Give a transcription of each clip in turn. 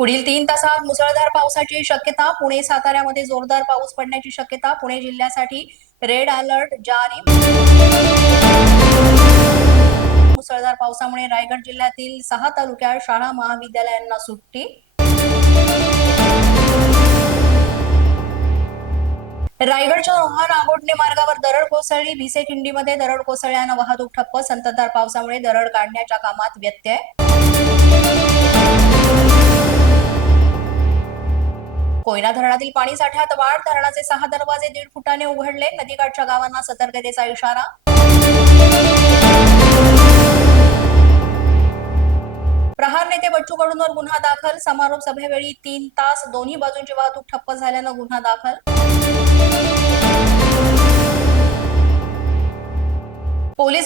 पुढील तीन तासात मुसळधार पावसाची शक्यता पुणे साताऱ्यामध्ये जोरदार पाऊस पडण्याची शक्यता पुणे जिल्ह्यासाठी रेड अलर्ट जारी. मुसळधार पावसामुळे रायगड जिल्ह्यातील सहा तालुक्यात शाळा महाविद्यालयांना सुट्टी. रायगडच्या रोहा नागोटणे मार्गावर दरड कोसळली. भिसे खिंडीमध्ये दरड कोसळल्यानं वाहतूक ठप्प संततधार पावसामुळे दरड काढण्याच्या कामात व्यत्यय. कोयना धरणातील पाणी साठ्यात वाढ धरणाचे सहा दरवाजे दीड फुटाने उघडले. नदीकाठच्या गावांना सतर्कतेचा इशारा. प्रहार नेते बच्चू कडूंवर गुन्हा दाखल. समारोप सभेवेळी तीन तास दोन्ही बाजूंची वाहतूक ठप्प झाल्यानं गुन्हा दाखल.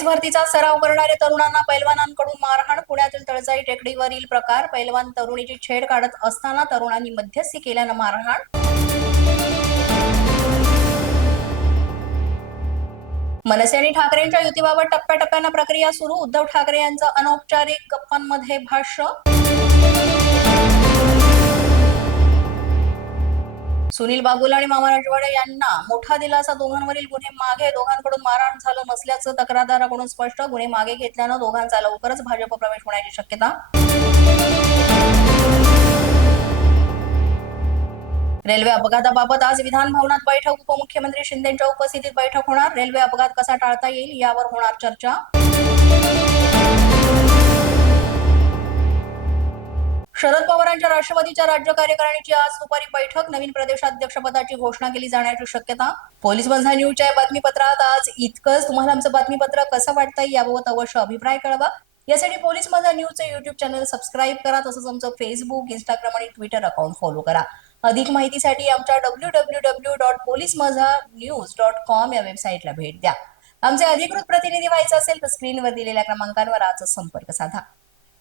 भरतीचा सराव करणाऱ्या तरुणांना पैलवानांकडून मारहाण पुण्यातील तळजाई टेकडीवरील प्रकार पैलवान तरुणीची छेड काढत असताना तरुणांनी मध्यस्थी केल्यानं मारहाण. मनसे आणि ठाकरेंच्या युतीबाबत टप्प्याटप्प्यानं प्रक्रिया सुरू. उद्धव ठाकरे यांचं अनौपचारिक गप्पांमध्ये भाष्य सुनील बागुल आणि मामा राजवाडे यांना मोठा दिलासा. दोघांवरील गुन्हे मागे दोघांकडून मारहाण झालं नसल्याचं तक्रारदाराकडून स्पष्ट. गुन्हे मागे घेतल्यानं दोघांचा लवकरच भाजप प्रवेश होण्याची शक्यता. रेल्वे अपघाताबाबत आज विधान भवनात बैठक. उपमुख्यमंत्री शिंदेच्या उपस्थितीत बैठक होणार. रेल्वे अपघात कसा टाळता येईल यावर होणार चर्चा. शरद पवारांच्या राष्ट्रवादीच्या राज्य कार्यकारिणीची आज दुपारी बैठक. नवीन प्रदेशाध्यक्षपदाची घोषणा केली जाण्याची शक्यता. पोलीस बंधा न्यूजच्या बातमीपत्रात आज इतकंच. तुम्हाला आमचं बातमीपत्र कसं वाटतंय याबाबत अवश्य अभिप्राय कळवा. यासाठी पोलीस माझा न्यूजचं युट्यूब चॅनल सबस्क्राईब करा तसंच आमचं फेसबुक इंस्टाग्राम आणि ट्विटर अकाउंट फॉलो करा. अधिक माहितीसाठी आमच्या W W W dot police Majha news dot com या वेबसाईटला भेट द्या. आमचे अधिकृत प्रतिनिधी व्हायचं असेल तर स्क्रीनवर दिलेल्या क्रमांकांवर आजच संपर्क साधा.